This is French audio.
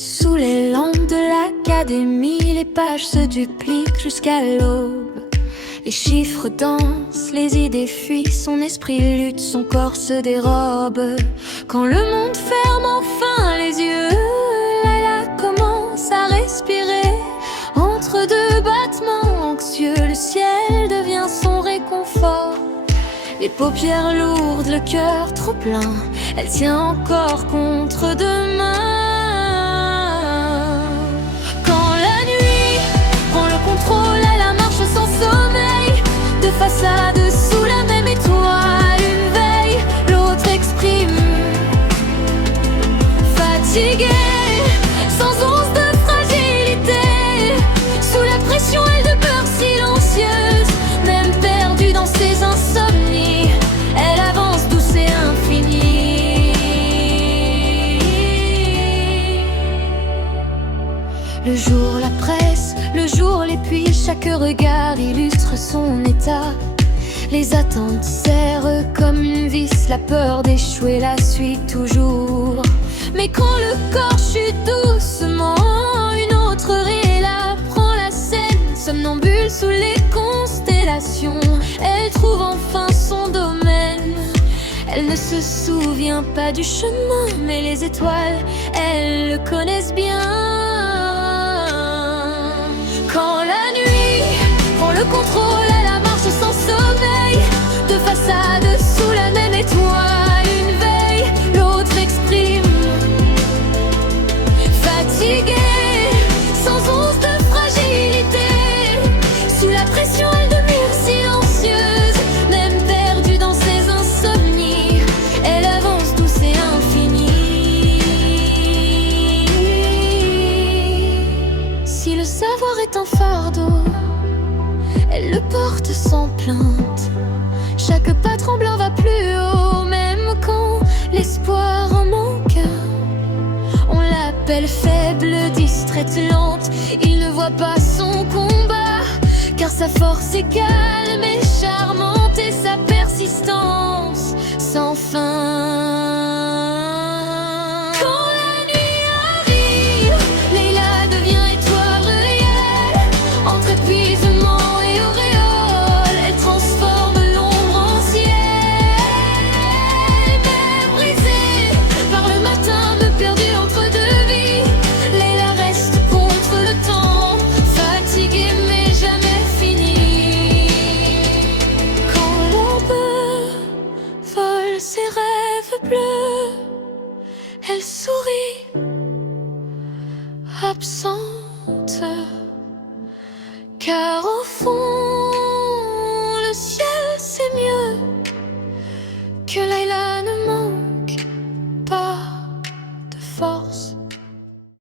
Sous les lampes de l'académie, les pages se dupliquent jusqu'à l'aube. Les chiffres dansent, les idées fuient, son esprit lutte, son corps se dérobe. Quand le monde ferme enfin les yeux, Layla commence à respirer. Entre deux battements anxieux, le ciel devient son réconfort. Les paupières lourdes, le cœur trop plein, elle tient encore contre demain. Quand la nuit prend le contrôle, elle marche sans sommeil. De façade sous la même étoile, une veille, l'autre exprime. Fatiguée, sans once de fragilité, sous la pression elle demeure silencieuse. Même perdue dans ses insomnies, elle avance douce et infinie. Le jour la presse, le jour les puits, chaque regard illustre son état. Les attentes serrent comme une vis, la peur d'échouer la suit toujours. Mais quand le corps chute doucement, une autre Réla prend la scène. Somnambule sous les constellations, elle trouve enfin son domaine. Elle ne se souvient pas du chemin, mais les étoiles, elles le connaissent bien. Quand la nuit prend le contrôle, elle marche sans sommeil. De façade sous la même étoile, une veille, l'autre exprime. Fatiguée, sans once de fragilité, sous la pression elle demeure silencieuse. Même perdue dans ses insomnies, elle avance douce et infinie. Si le savoir est un fardeau, elle le porte sans plainte. Chaque pas tremblant va plus haut, même quand l'espoir en manque. On l'appelle faible, distraite, lente. Il ne voit pas son combat, car sa force est calme et charmante, et sa persistance sans fin. Quand la nuit arrive, Layla devient étoile réelle. Entre épuisement et auréole, elle transforme l'ombre en ciel. Mais brisée par le matin, me perdue entre deux vies, Layla reste contre le temps, fatiguée mais jamais finie. Quand l'aube vole ses rêves bleus, elle sourit, absente, car